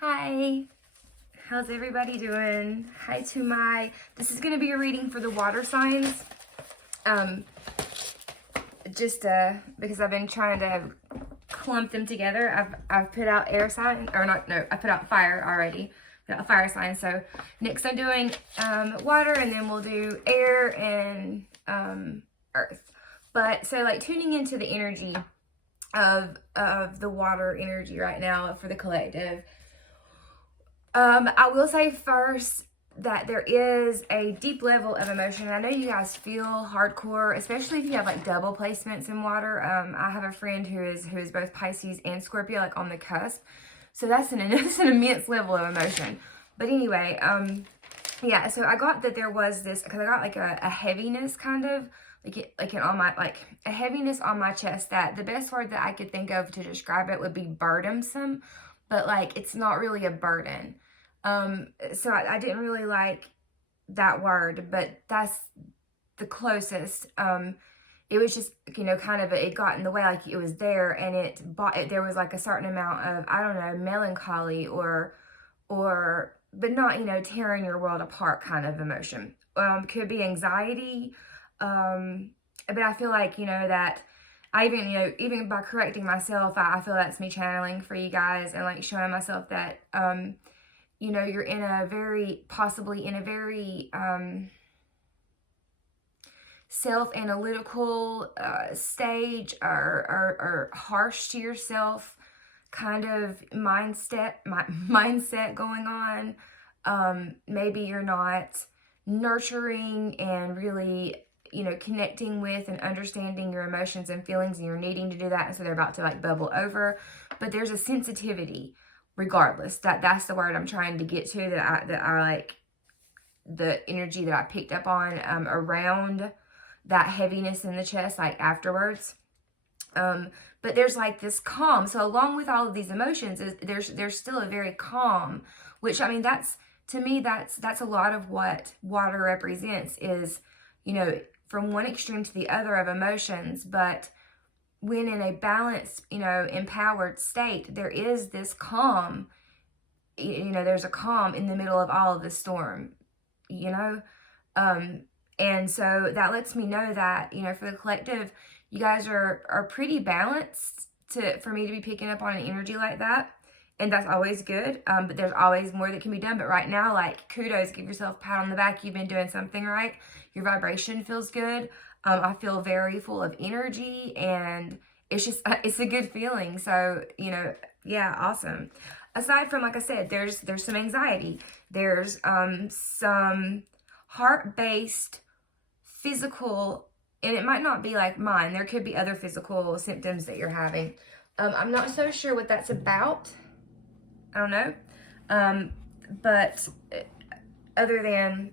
Hi, how's everybody doing? Hi to this is going to be a reading for the water signs. Because I've been trying to clump them together. I've put out air sign, or not, no, I put out fire already. Put out fire signs. So next I'm doing water, and then we'll do air and earth. But so like tuning into the energy of the water energy right now for the collective. I will say first that there is a deep level of emotion. I know you guys feel hardcore, especially if you have like double placements in water. I have a friend who is both Pisces and Scorpio, like on the cusp. So that's an immense level of emotion. But anyway, yeah. So I got that there was this, because I got like a heaviness kind of a heaviness on my chest. That the best word that I could think of to describe it would be burdensome, but like it's not really a burden. So I didn't really like that word, but that's the closest. It was just, kind of, it got in the way, like it was there, and there was like a certain amount of, I don't know, melancholy or, but not, tearing your world apart kind of emotion. Could be anxiety. But I feel like, that I even by correcting myself, I feel that's me channeling for you guys and like showing myself that, you're in a very, possibly in a very self-analytical stage or harsh to yourself kind of mindset going on. Maybe you're not nurturing and really, connecting with and understanding your emotions and feelings, and you're needing to do that, and so they're about to like bubble over. But there's a sensitivity. Regardless, that's the word I'm trying to get to, that I like, the energy that I picked up on around that heaviness in the chest, like afterwards. But there's like this calm. So along with all of these emotions, there's still a very calm, which, I mean, to me, that's a lot of what water represents, is, from one extreme to the other of emotions. But when in a balanced, empowered state, there is this calm, there's a calm in the middle of all of the storm, and so that lets me know that, for the collective, you guys are pretty balanced for me to be picking up on an energy like that. And that's always good. But there's always more that can be done. But right now, like, kudos, give yourself a pat on the back. You've been doing something right. Your vibration feels good. I feel very full of energy, and it's a good feeling. So, yeah, awesome. Aside from, like I said, there's some anxiety. There's some heart-based physical, and it might not be like mine. There could be other physical symptoms that you're having. I'm not so sure what that's about. I don't know. But other than,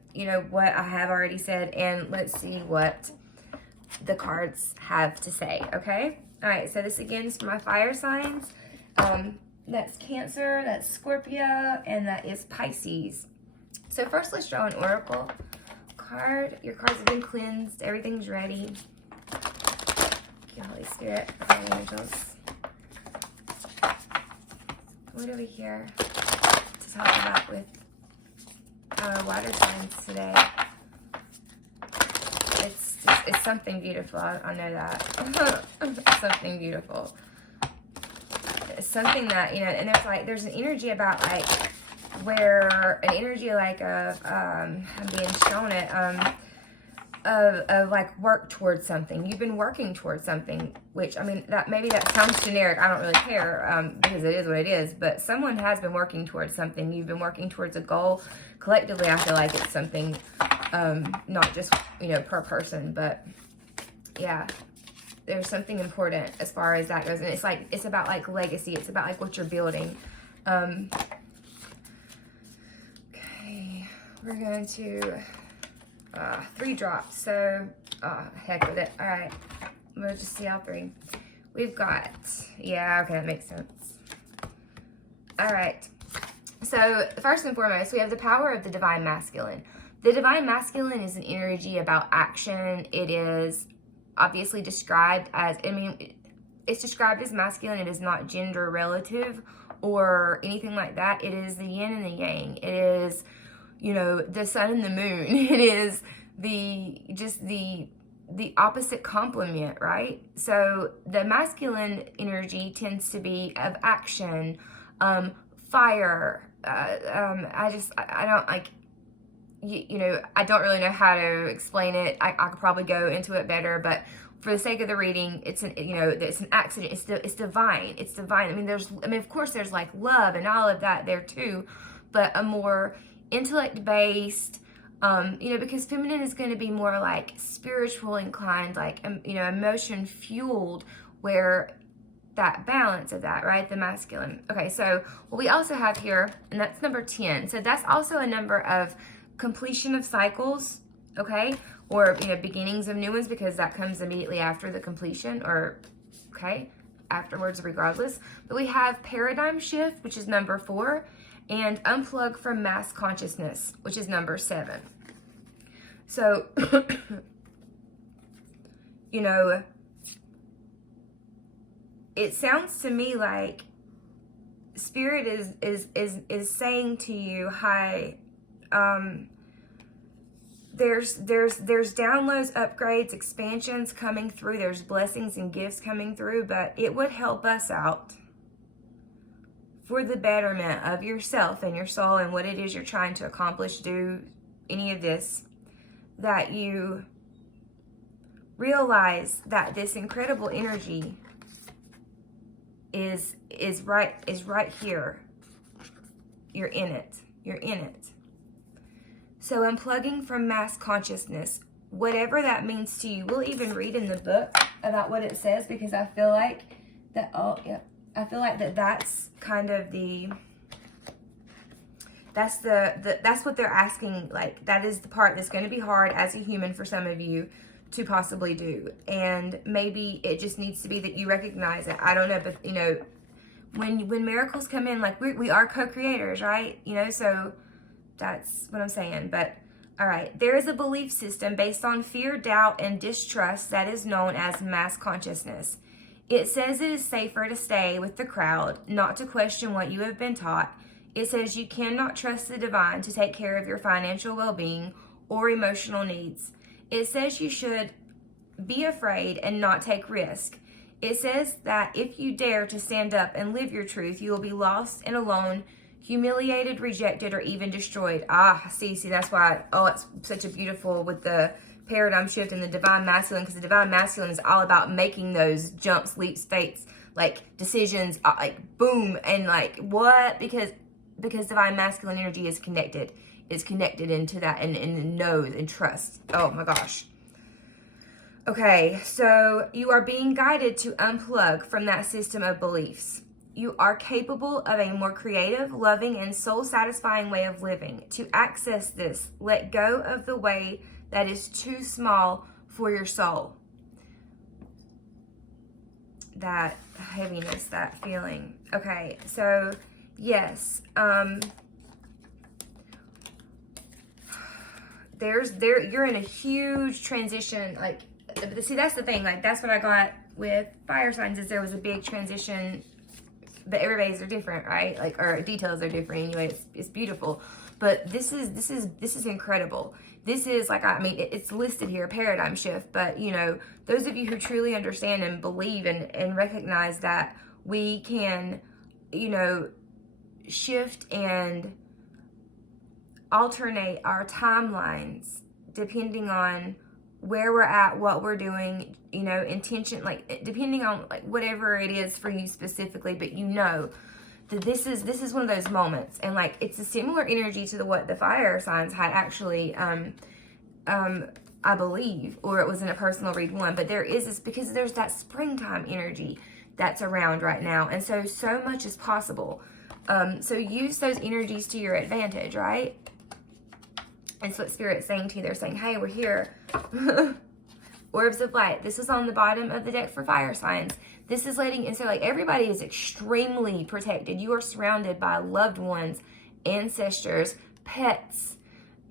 what I have already said, and let's see what the cards have to say, okay? All right, so this again is for my fire signs. That's Cancer, that's Scorpio, and that is Pisces. So first, let's draw an oracle card. Your cards have been cleansed. Everything's ready. Thank you, Holy Spirit, Holy Angels. What are we here to talk about with water signs today? It's something beautiful. I know that. Something beautiful. It's something that, and there's an energy about like, where an energy like of, I'm being shown it, of like work towards something. You've been working towards something, which, I mean, maybe that sounds generic. I don't really care, because it is what it is, but someone has been working towards something. You've been working towards a goal. Collectively, I feel like it's something, not just, per person, but yeah, there's something important as far as that goes. And it's about like legacy. It's about like what you're building. Okay, we're going to 3 drops, so heck with it. All right, we'll just see all 3. We've got, yeah, okay, that makes sense. All right, so first and foremost, we have the power of the divine masculine. The divine masculine is an energy about action. It is obviously described as, it's described as masculine. It is not gender relative or anything like that. It is the yin and the yang. It is, the sun and the moon. It is the opposite complement, right? So the masculine energy tends to be of action, fire. I don't like, I don't really know how to explain it. I could probably go into it better, but for the sake of the reading, it's an accident. It's divine. It's divine. Of course there's like love and all of that there too, but a more intellect based, because feminine is going to be more like spiritual inclined, like, emotion fueled, where that balance of that, right? The masculine. Okay, so what we also have here, and that's number 10. So that's also a number of completion of cycles, okay? Or, beginnings of new ones, because that comes immediately after the completion, or, okay, afterwards regardless. But we have paradigm shift, which is number 4, and unplug from mass consciousness, which is number 7. So, it sounds to me like Spirit is saying to you, hi, there's downloads, upgrades, expansions coming through. There's blessings and gifts coming through, but it would help us out for the betterment of yourself and your soul and what it is you're trying to accomplish, do any of this, that you realize that this incredible energy is right here. You're in it. You're in it. So unplugging from mass consciousness, whatever that means to you. We'll even read in the book about what it says, because I feel like that. Oh, yeah. I feel like that's kind of that's what they're asking. Like, that is the part that's going to be hard as a human for some of you to possibly do. And maybe it just needs to be that you recognize it. I don't know, but when miracles come in, like, we are co-creators, right? So that's what I'm saying. But all right, there is a belief system based on fear, doubt, and distrust that is known as mass consciousness. It says it is safer to stay with the crowd, not to question what you have been taught. It says you cannot trust the divine to take care of your financial well-being or emotional needs. It says you should be afraid and not take risk. It says that if you dare to stand up and live your truth, you will be lost and alone, humiliated, rejected, or even destroyed. See, that's why, it's such a beautiful with the paradigm shift and the divine masculine, because the divine masculine is all about making those jumps, leaps, fates, like decisions, like boom, and like what? Because divine masculine energy is connected into that and knows and trusts. Oh my gosh. Okay, so you are being guided to unplug from that system of beliefs. You are capable of a more creative, loving, and soul-satisfying way of living. To access this, let go of the way that is too small for your soul. That heaviness, that feeling. Okay, so yes, you're in a huge transition. Like, see, that's the thing. Like, that's what I got with fire signs, is there was a big transition. But everybody's are different, right? Like, or details are different. Anyway, it's beautiful. But this is incredible. This is like, it's listed here, paradigm shift. But those of you who truly understand and believe and recognize that we can, shift and alternate our timelines depending on where we're at, what we're doing, intention, like depending on like whatever it is for you specifically, but that this is one of those moments. And like, it's a similar energy to what the fire signs had actually, I believe, or it was in a personal read one, but there is this, because there's that springtime energy that's around right now. And so much is possible. So use those energies to your advantage, right? And that's what Spirit's saying to you. They're saying, hey, we're here. Orbs of Light. This is on the bottom of the deck for fire signs. This is letting, and so like everybody is extremely protected. You are surrounded by loved ones, ancestors, pets,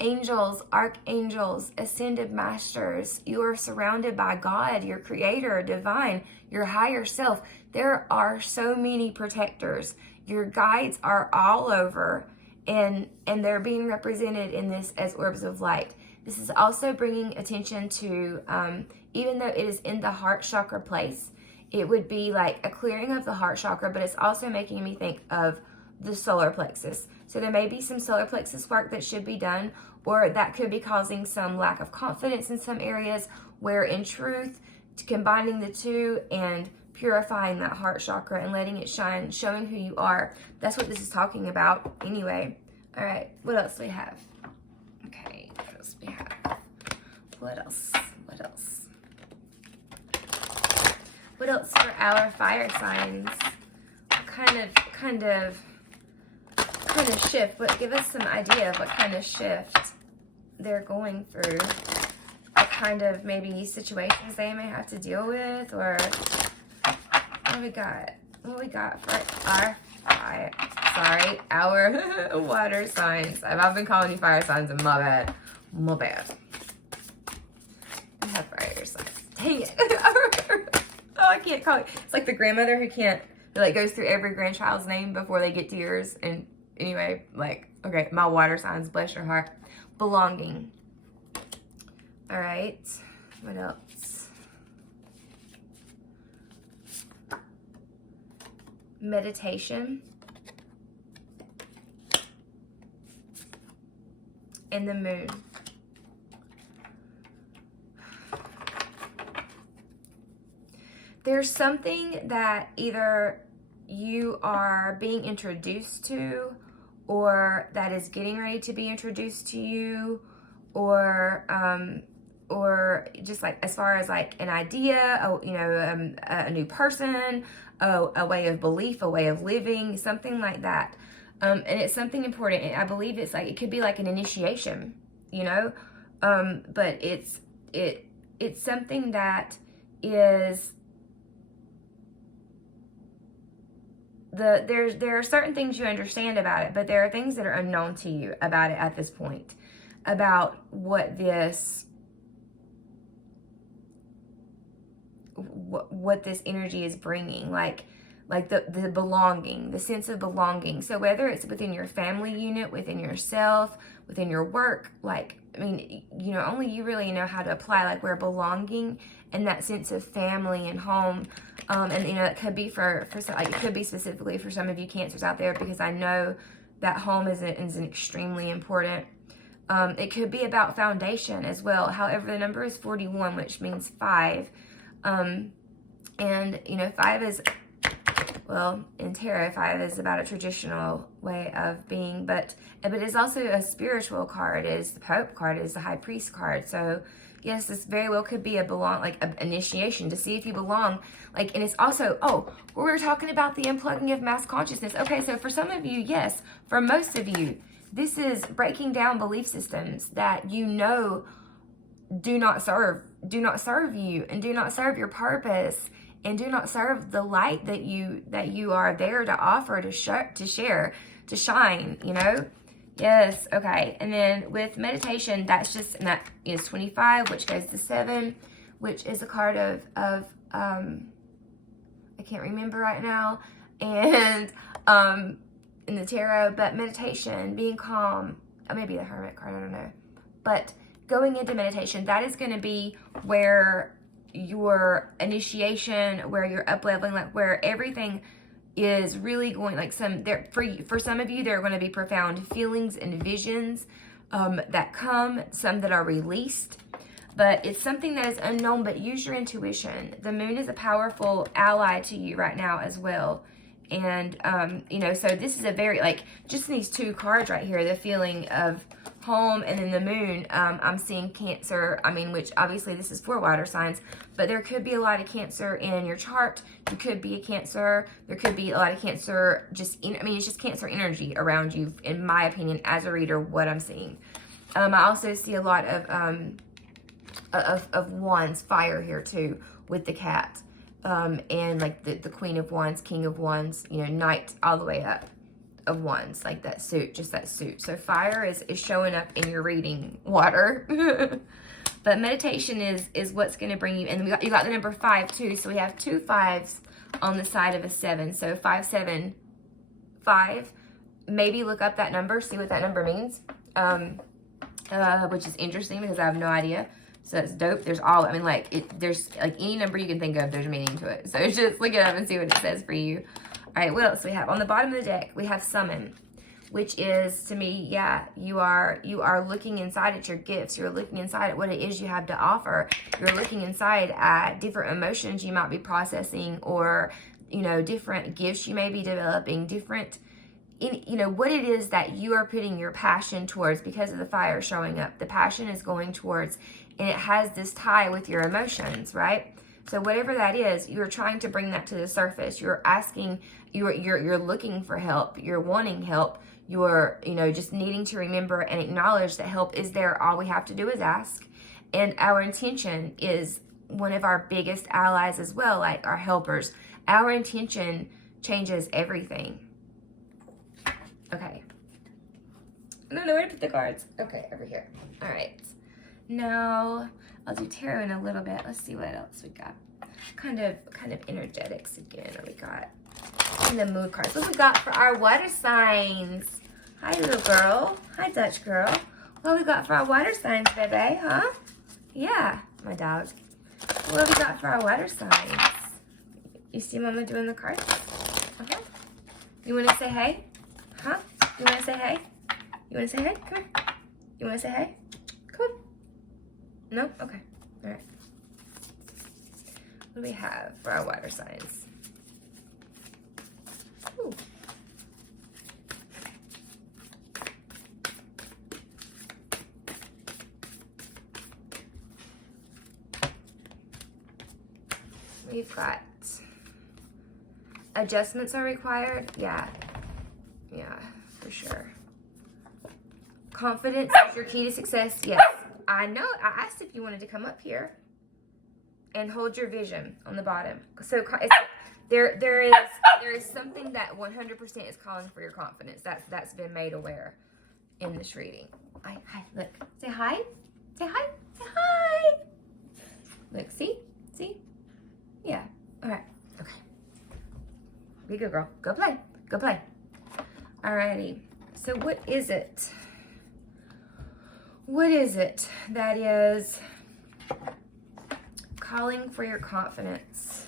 angels, archangels, ascended masters. You are surrounded by God, your creator, divine, your higher self. There are so many protectors Your guides are all over, and they're being represented in this as orbs of light. This is also bringing attention to, even though it is in the heart chakra place, it would be like a clearing of the heart chakra, but it's also making me think of the solar plexus. So there may be some solar plexus work that should be done, or that could be causing some lack of confidence in some areas, where in truth, combining the two and purifying that heart chakra and letting it shine, showing who you are. That's what this is talking about anyway. All right, what else do we have? Okay, what else do we have? What else? What else? What else for our fire signs? What kind of shift? But give us some idea of what kind of shift they're going through. What kind of maybe situations they may have to deal with, or what we got? What we got for our our water signs. I've been calling you fire signs, and my bad. My bad. I have fire signs. Dang it. Oh, I can't call it. It's like the grandmother who can't, who like goes through every grandchild's name before they get to yours. And anyway, like, okay, my water signs, bless your heart. Belonging. All right. What else? Meditation. And the moon. There's something that either you are being introduced to, or that is getting ready to be introduced to you, or just like as far as like an idea, a new person, a way of belief, a way of living, something like that. And it's something important. I believe it's like, it could be like an initiation, but it's something that is there are certain things you understand about it, but there are things that are unknown to you about it at this point, about what this energy is bringing, like the belonging, the sense of belonging. So whether it's within your family unit, within yourself, within your work, only you really know how to apply like where belonging and that sense of family and home. And it could be for some, like it could be specifically for some of you Cancers out there, because I know that home is an extremely important. It could be about foundation as well. However, the number is 41, which means 5. And 5 is, well, in tarot, 5 is about a traditional way of being, but it's also a spiritual card. It is the Pope card. It is the High Priest card. So yes, this very well could be an initiation to see if you belong. And it's also, we were talking about the unplugging of mass consciousness. Okay, so for some of you, yes. For most of you, this is breaking down belief systems that do not serve you, and do not serve your purpose, and do not serve the light that you are there to offer, to share, to shine, Yes, okay. And then with meditation, that is 25, which goes to 7, which is a card of I can't remember right now, and in the tarot, but meditation, being calm, maybe the Hermit card, I don't know. But going into meditation, that is going to be where your initiation, where you're up-leveling, where everything is really going, for some of you, there are going to be profound feelings and visions that come, some that are released, but it's something that is unknown. But use your intuition. The moon is a powerful ally to you right now as well. And, so this is a very, just in these 2 cards right here, the feeling of home and then the moon, I'm seeing Cancer, which obviously this is for water signs, but there could be a lot of Cancer in your chart. You could be a Cancer. There could be a lot of Cancer it's just Cancer energy around you, in my opinion, as a reader, what I'm seeing. I also see a lot of wands, fire here too, with the cat. And the Queen of Wands, King of Wands, Knight, all the way up of Wands, that suit, just that suit. So fire is showing up in your reading, water. But meditation is what's going to bring you, and you got the number 5 too. So we have 2 5s on the side of a 7. So 5, 7, 5. Maybe look up that number, see what that number means, which is interesting because I have no idea. So that's dope. There's there's like any number you can think of, there's a meaning to it. So just look it up and see what it says for you. All right, what else do we have? On the bottom of the deck, we have summon, which is, to me, yeah, you are looking inside at your gifts. You're looking inside at what it is you have to offer. You're looking inside at different emotions you might be processing, or, you know, different gifts you may be developing, different, you know, what it is that you are putting your passion towards because of the fire showing up. The passion is going towards, and it has this tie with your emotions, right? So whatever that is, you're trying to bring that to the surface. You're asking, you're looking for help. You're wanting help. You're, you know, just needing to remember and acknowledge that help is there. All we have to do is ask. And our intention is one of our biggest allies as well, like our helpers. Our intention changes everything. Okay. I don't know where to put the cards. Okay, over here. All right. Now, I'll do tarot in a little bit. Let's see what else we got. Kind of energetics again. What we got? And the mood cards. What we got for our water signs? Hi, little girl. Hi, Dutch girl. What we got for our water signs, baby? Huh? Yeah, my dog. What we got for our water signs? You see Mama doing the cards? Uh-huh. You want to say hey? Huh? You want to say hey? You want to say hey? Come here. You want to say hey? Come on. No? Okay. All right. What do we have for our water signs? Ooh. We've got adjustments are required. Yeah, for sure. Confidence is your key to success. Yes, I know. I asked if you wanted to come up here and hold your vision on the bottom. So there is something that 100% is calling for your confidence. That's been made aware in this reading. Hi, look. Say hi. Say hi. Say hi. Look, see? Yeah. All right. Okay. Be a good girl. Go play. Go play. Alrighty. So what is it? What is it that is calling for your confidence?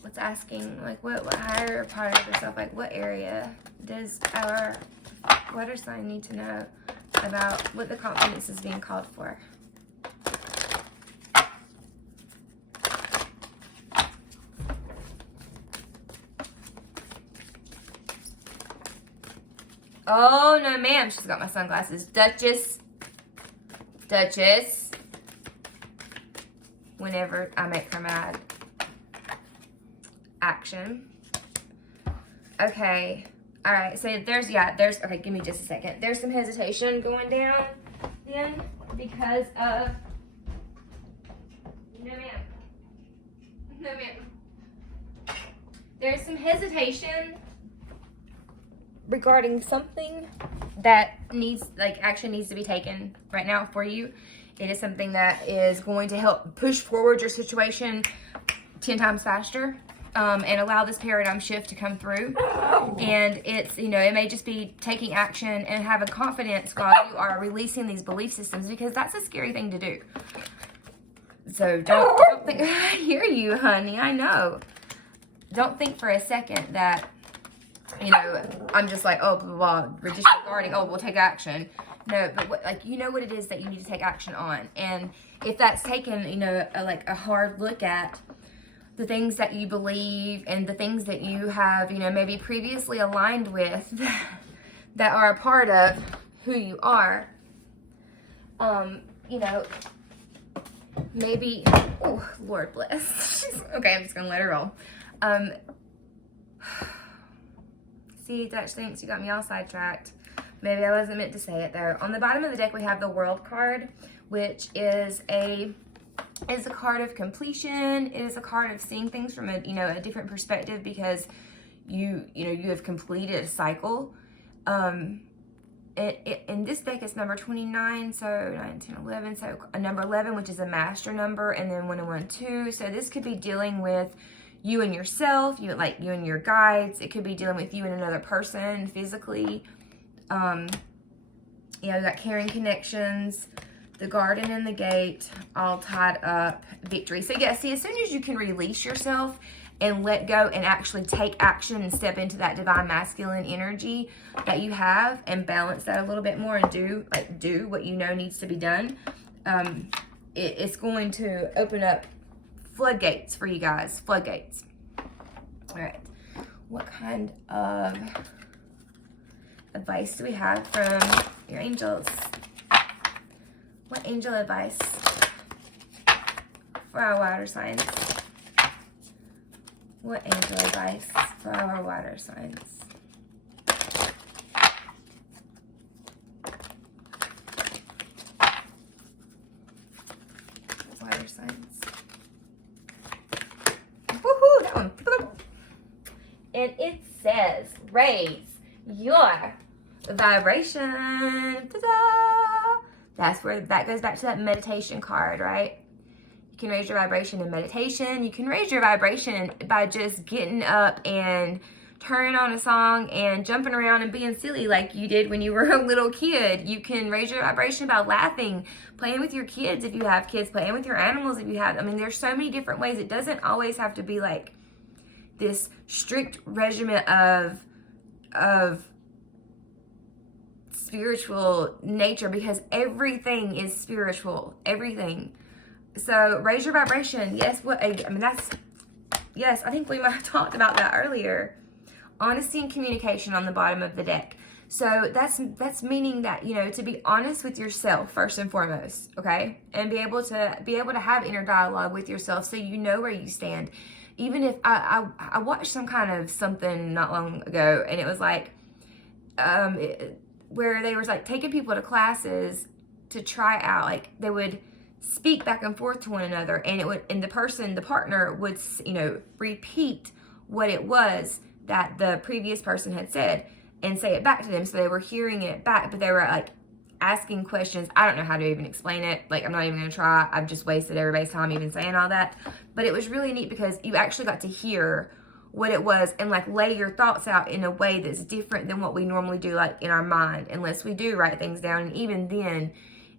What's asking, like, what higher part of yourself, like, what area does our water sign need to know about what the confidence is being called for? Oh, no, ma'am. She's got my sunglasses. Duchess. Whenever I make her mad. Action. Okay. All right. So there's, okay, give me just a second. There's some hesitation going down then because of, no, ma'am. No, ma'am. There's some hesitation regarding something that action needs to be taken right now for you. It is something that is going to help push forward your situation 10 times faster, and allow this paradigm shift to come through. And it's, it may just be taking action and having confidence while you are releasing these belief systems, because that's a scary thing to do. So don't think, I hear you, honey, I know. Don't think for a second that, I'm just like, oh, blah, blah, blah, we're just regarding, oh, we'll take action. No, but what it is that you need to take action on. And if that's taken, a hard look at the things that you believe and the things that you have, maybe previously aligned with that are a part of who you are, maybe, oh, Lord bless. Okay, I'm just going to let her roll. See, Dutch thinks you got me all sidetracked. Maybe I wasn't meant to say it though. On the bottom of the deck, we have the World card, which is a card of completion. It is a card of seeing things from a different perspective, because you have completed a cycle, and in this deck, it's number 29, so 9, 10, 11. So a number 11, which is a master number, and then 1 and 1, 2. So this could be dealing with you and yourself, you and your guides. It could be dealing with you and another person physically. Yeah, we got caring connections, the garden and the gate, all tied up, victory. So yeah, see, as soon as you can release yourself and let go and actually take action and step into that divine masculine energy that you have and balance that a little bit more and do what you know needs to be done, it's going to open up floodgates for you guys. Floodgates. All right. What kind of advice do we have from your angels? What angel advice for our water signs? What angel advice for our water signs? Water signs. Woohoo! That one. And it says, raise your vibration. Ta-da! That's where that goes back to that meditation card, right? You can raise your vibration in meditation. You can raise your vibration by just getting up and turning on a song and jumping around and being silly like you did when you were a little kid. You can raise your vibration by laughing, playing with your kids if you have kids, playing with your animals if you have. I mean, there's so many different ways. It doesn't always have to be like this strict regimen of spiritual nature, because everything is spiritual. Everything. So raise your vibration. Yes, yes, I think we might have talked about that earlier. Honesty and communication on the bottom of the deck. So that's meaning that, to be honest with yourself first and foremost, okay? And be able to have inner dialogue with yourself so you know where you stand. Even if I watched something not long ago, and it was like where they was like taking people to classes to try out, like they would speak back and forth to one another, and the partner would, repeat what it was that the previous person had said and say it back to them. So they were hearing it back, but they were like asking questions. I don't know how to even explain it. Like, I'm not even going to try. I've just wasted everybody's time even saying all that. But it was really neat because you actually got to hear what it was and like lay your thoughts out in a way that's different than what we normally do, like in our mind, unless we do write things down. And even then,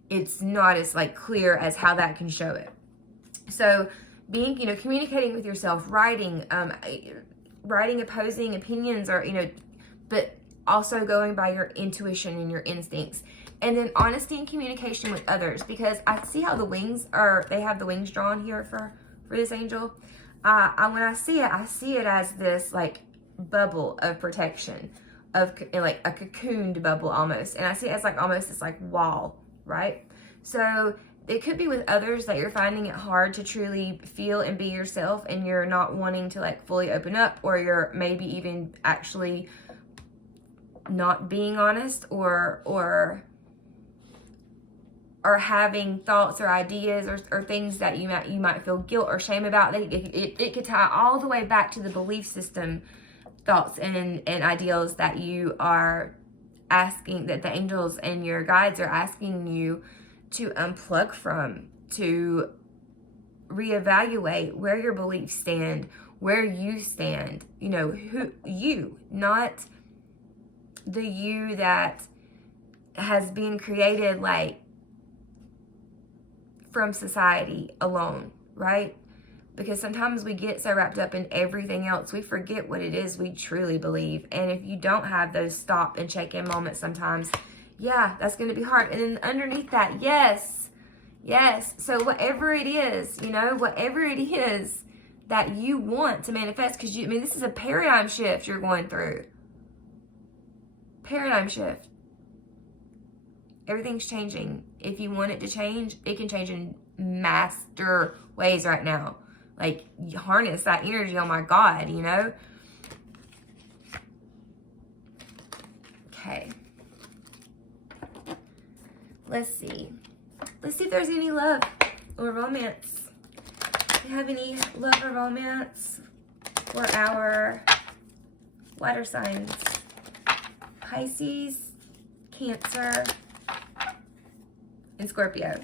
it's not as like clear as how that can show it. So being, communicating with yourself, writing opposing opinions, or, but also going by your intuition and your instincts. And then honesty and communication with others, because I see how they have the wings drawn here for this angel. When I see it as this like bubble of protection, like a cocooned bubble almost. And I see it as like almost this like wall, right? So it could be with others that you're finding it hard to truly feel and be yourself, and you're not wanting to like fully open up, or you're maybe even actually not being honest, or having thoughts or ideas or things that you might feel guilt or shame about. It could tie all the way back to the belief system, thoughts and ideals that you are asking, that the angels and your guides are asking you to unplug from, to reevaluate where your beliefs stand, where you stand, who you, not the you that has been created like from society alone, right? Because sometimes we get so wrapped up in everything else, we forget what it is we truly believe. And if you don't have those stop and check in moments sometimes, yeah, that's going to be hard. And then underneath that, yes. So whatever it is, whatever it is that you want to manifest, because this is a paradigm shift you're going through. Paradigm shift. Everything's changing. If you want it to change, it can change in master ways right now. Like, you harness that energy, oh my God, Okay. Let's see if there's any love or romance. Do you have any love or romance for our water signs? Pisces, Cancer, and Scorpio.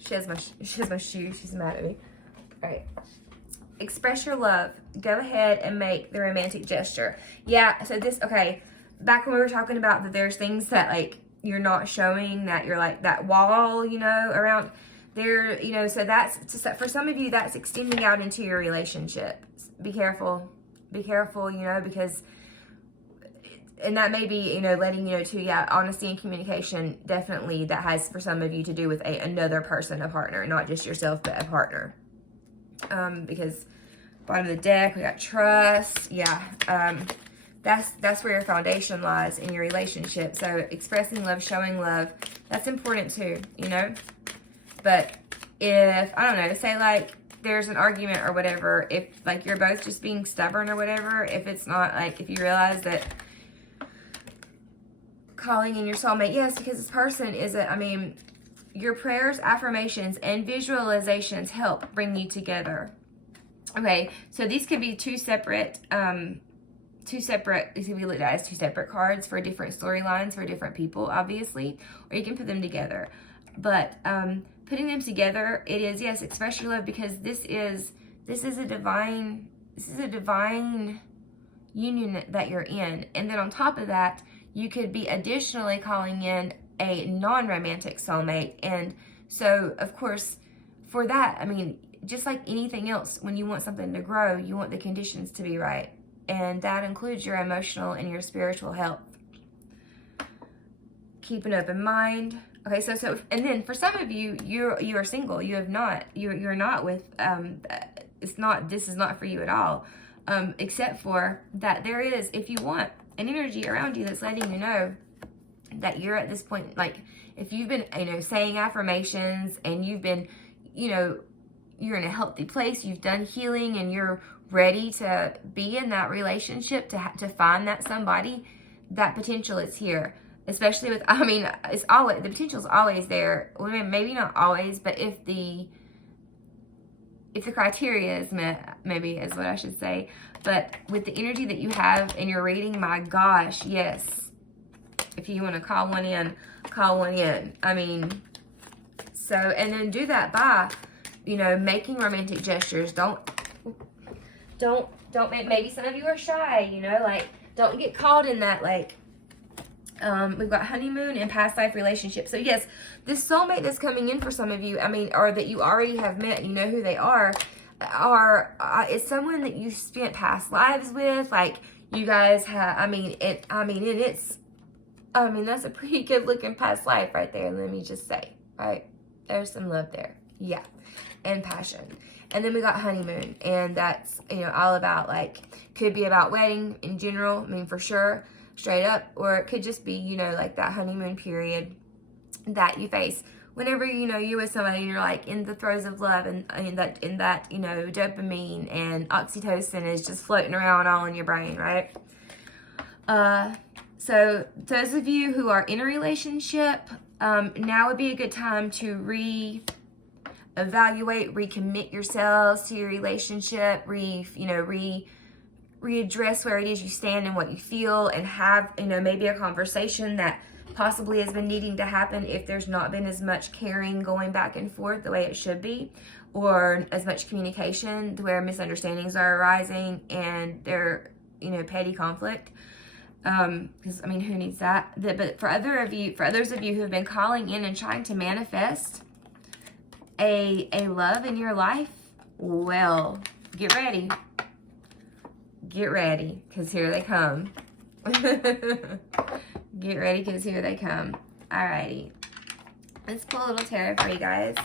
She has my shoe. She's mad at me. All right. Express your love. Go ahead and make the romantic gesture. Yeah, so this, okay, back when we were talking about that there's things that, like, you're not showing, that you're, like, that wall, you know, around there, you know, so that's, for some of you, that's extending out into your relationship. Be careful. Be careful, you know, because, and that may be, you know, letting you know, too, yeah, honesty and communication, definitely, that has, for some of you, to do with another person, a partner, not just yourself, but a partner. Because bottom of the deck, we got trust. Yeah. That's where your foundation lies in your relationship. So expressing love, showing love, that's important too, you know? But if, I don't know, say like there's an argument or whatever, if like you're both just being stubborn or whatever, if it's not like, if you realize that calling in your soulmate, yes, because this person is I mean, your prayers, affirmations, and visualizations help bring you together. Okay, so these could be two separate, these could be looked at as two separate cards for different storylines for different people, obviously, or you can put them together. But putting them together, it is, yes, express your love, because this is a divine union that you're in. And then on top of that, you could be additionally calling in a non-romantic soulmate. And so, of course, for that, I mean, just like anything else, when you want something to grow, you want the conditions to be right. And that includes your emotional and your spiritual health. Keep an open mind. Okay, so and then for some of you, you are single. You're not with this is not for you at all. Except for that there is, if you want, an energy around you that's letting you know that you're at this point, like if you've been, you know, saying affirmations and you've been, you know, you're in a healthy place, you've done healing and you're ready to be in that relationship, to find that somebody, that potential is here. Especially with, I mean, it's always, the potential is always there. Well, maybe not always, but if the criteria is met, maybe is what I should say. But with the energy that you have in your reading, my gosh, yes. If you want to call one in, call one in. I mean, so, and then do that by, you know, making romantic gestures. Don't, maybe some of you are shy, you know, like, don't get caught in that, like, we've got honeymoon and past life relationships. So yes, this soulmate that's coming in for some of you, I mean, or that you already have met, you know who they are is someone that you spent past lives with. Like you guys have, that's a pretty good looking past life right there. Let me just say, right? There's some love there. Yeah. And passion. And then we got honeymoon, and that's, you know, all about, like, could be about wedding in general. I mean, for sure, straight up, or it could just be, you know, like that honeymoon period that you face whenever, you know, you're with somebody and you're like in the throes of love, and in that, you know, dopamine and oxytocin is just floating around all in your brain, right? So those of you who are in a relationship, now would be a good time to reevaluate, recommit yourselves to your relationship, readdress where it is you stand and what you feel, and have, you know, maybe a conversation that possibly has been needing to happen if there's not been as much caring going back and forth the way it should be, or as much communication to where misunderstandings are arising and they're, you know, petty conflict. Because, I mean, who needs that? But for others of you who have been calling in and trying to manifest a love in your life, well, get ready. Get ready, because here they come. Get ready, because here they come. Alrighty. Let's pull a little tarot for you guys.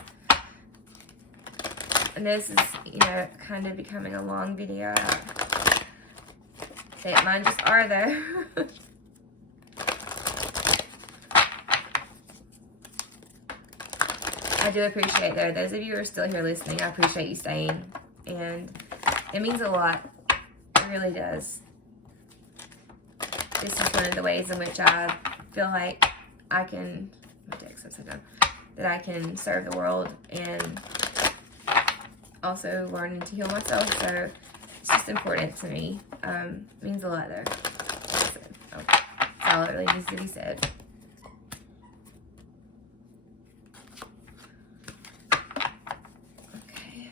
And this is, you know, kind of becoming a long video. Mine just are, though. I do appreciate, though, those of you who are still here listening, I appreciate you staying. And it means a lot. It really does. This is one of the ways in which I feel like I can, my deck's upside down. that I can serve the world and also learning to heal myself. So it's just important to me. Means a lot though. So, that's all it really needs to be said. Okay.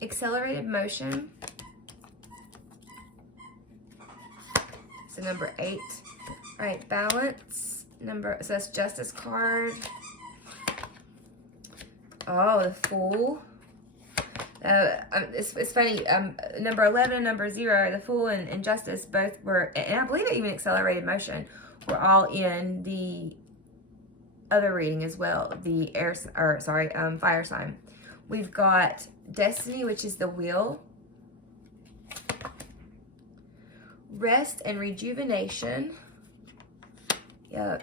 Accelerated motion. So number 8. All right, balance. So that's Justice card. Oh, the Fool. It's funny. Number 11 and number 0, the Fool and Justice, both were, and I believe even Accelerated Motion, were all in the other reading as well. The fire sign. We've got Destiny, which is the Wheel. Rest and Rejuvenation. Yep.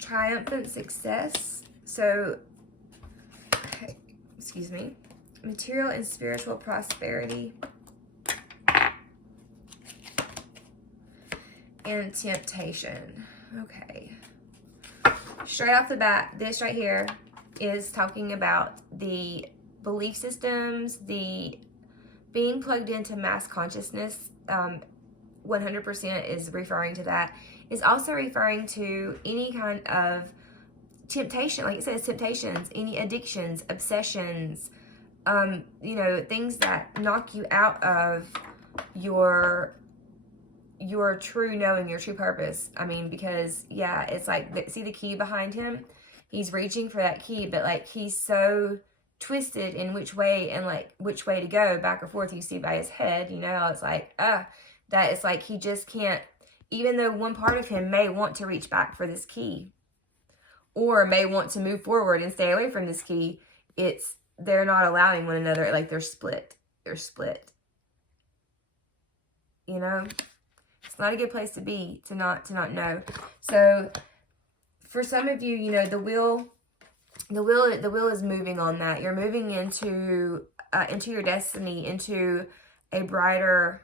Triumphant Success. So, okay, excuse me. Material and Spiritual Prosperity. And Temptation. Okay. Straight off the bat, this right here is talking about the belief systems, the being plugged into mass consciousness. 100% is referring to that. It's also referring to any kind of temptation, like it says, temptations, any addictions, obsessions, things that knock you out of your true knowing, your true purpose. I mean, because yeah, it's like, see the key behind him? He's reaching for that key, but like he's so twisted in which way and like which way to go back or forth. You see by his head, it's like, that it's like he just can't, even though one part of him may want to reach back for this key or may want to move forward and stay away from this key, they're not allowing one another. Like they're split. It's not a good place to be, to not know. So for some of you, the wheel is moving on that. You're moving into your destiny, into a brighter,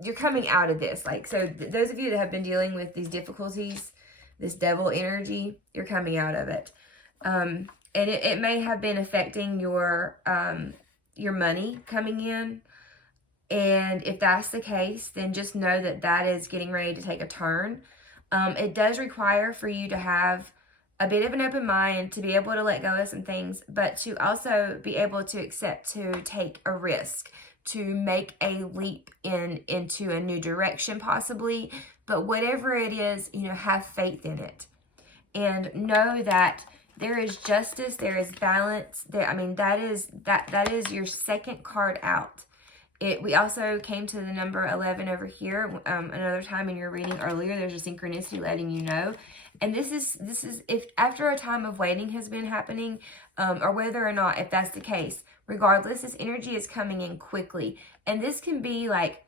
you're coming out of this. Like, so those of you that have been dealing with these difficulties, this devil energy, you're coming out of it. And it may have been affecting your money coming in. And if that's the case, then just know that is getting ready to take a turn. It does require for you to have a bit of an open mind, to be able to let go of some things, but to also be able to accept to take a risk, to make a leap into a new direction possibly. But whatever it is, have faith in it. And know that there is justice, there is balance. That is your second card out. We also came to the number 11 over here another time in your reading earlier. There's a synchronicity letting you know. And this is if after a time of waiting has been happening, or whether or not, if that's the case, regardless, this energy is coming in quickly. And this can be like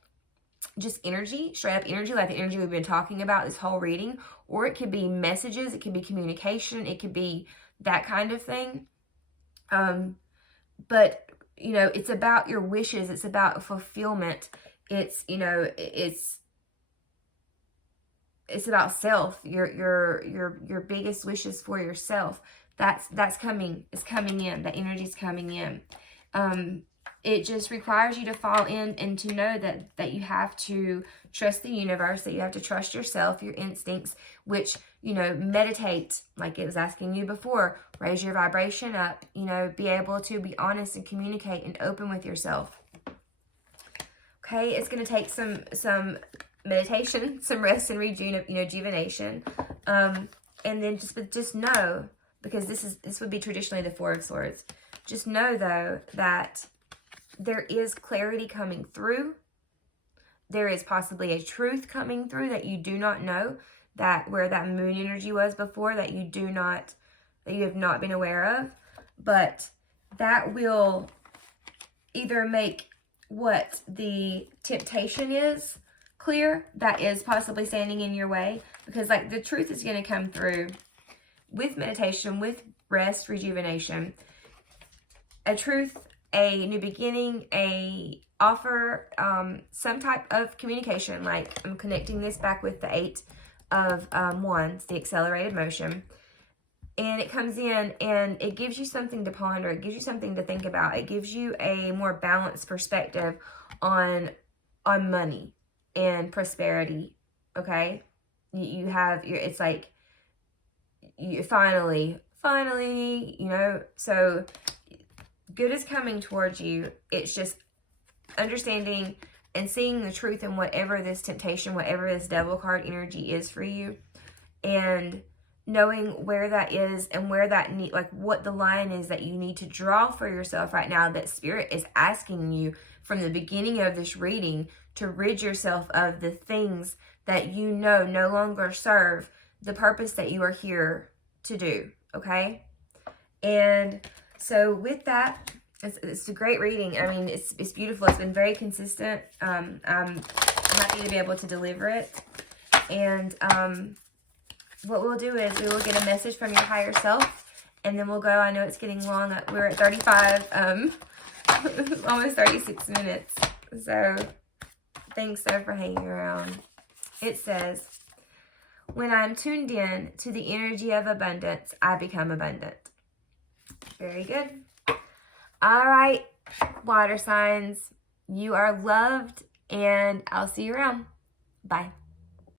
just energy, straight up energy, like the energy we've been talking about this whole reading, or it could be messages, it could be communication, it could be that kind of thing. But it's about your wishes. It's about fulfillment. It's about self. Your biggest wishes for yourself. That's coming. It's coming in. That energy's coming in. It just requires you to fall in and to know that you have to trust the universe, that you have to trust yourself, your instincts, which, meditate, like it was asking you before, raise your vibration up, be able to be honest and communicate and open with yourself. Okay, it's going to take some meditation, some rest and rejuvenation. And then just know, because this would be traditionally the Four of Swords. Just know though that there is clarity coming through. There is possibly a truth coming through that you do not know, that where that moon energy was before, that you have not been aware of. But that will either make what the temptation is clear, that is possibly standing in your way, because like the truth is going to come through with meditation, with rest, rejuvenation, a truth, a new beginning, a offer, some type of communication. Like I'm connecting this back with the 8 of Wands, the accelerated motion. And it comes in and it gives you something to ponder. It gives you something to think about. It gives you a more balanced perspective on money and prosperity. Okay? You have it's like you finally, you know, so good is coming towards you. It's just understanding and seeing the truth in whatever this temptation, whatever this devil card energy is for you, and knowing where that is and where that need, like what the line is that you need to draw for yourself right now, that Spirit is asking you from the beginning of this reading to rid yourself of the things that you know no longer serve the purpose that you are here to do, okay? And so with that, it's a great reading. I mean, it's beautiful. It's been very consistent. I'm happy to be able to deliver it. And what we'll do is we will get a message from your higher self, and then we'll go. I know it's getting long. We're at 35, almost 36 minutes. So thanks, though, for hanging around. It says, when I'm tuned in to the energy of abundance, I become abundant. Very good. All right, water signs, you are loved, and I'll see you around. Bye.